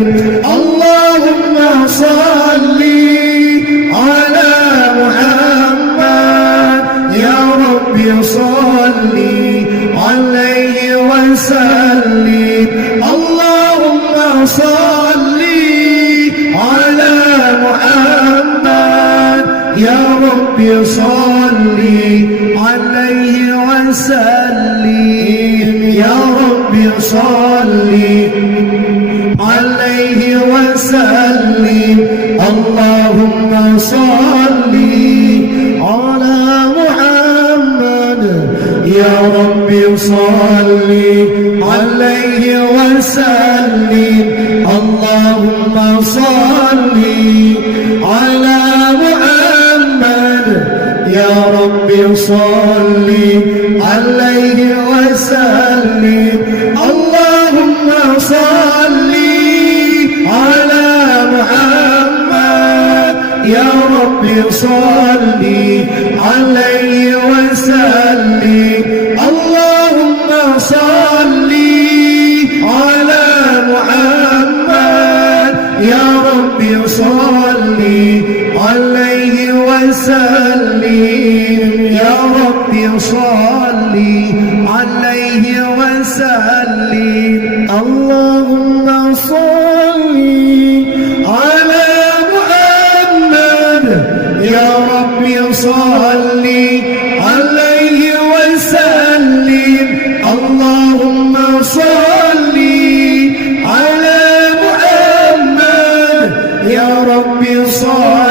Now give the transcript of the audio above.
اللهم صل على محمد يا رب صل عليه وسلم. اللهم صل على محمد يا رب صل عليه وسلم. يا رب صل عليه وسلم. اللهم صل على محمد يا رب صل عليه وسلم. اللهم صل على محمد يا رب صل عليه وسلم. اللهم صل على محمد يا رب صل عليه وسلم. اللهم صل على محمد يا رب صل عليه وسلم. يا رب صل عليه وسلم. اللهم صل على محمد يا رب صل عليه وسلم. اللهم صل على محمد يا رب صل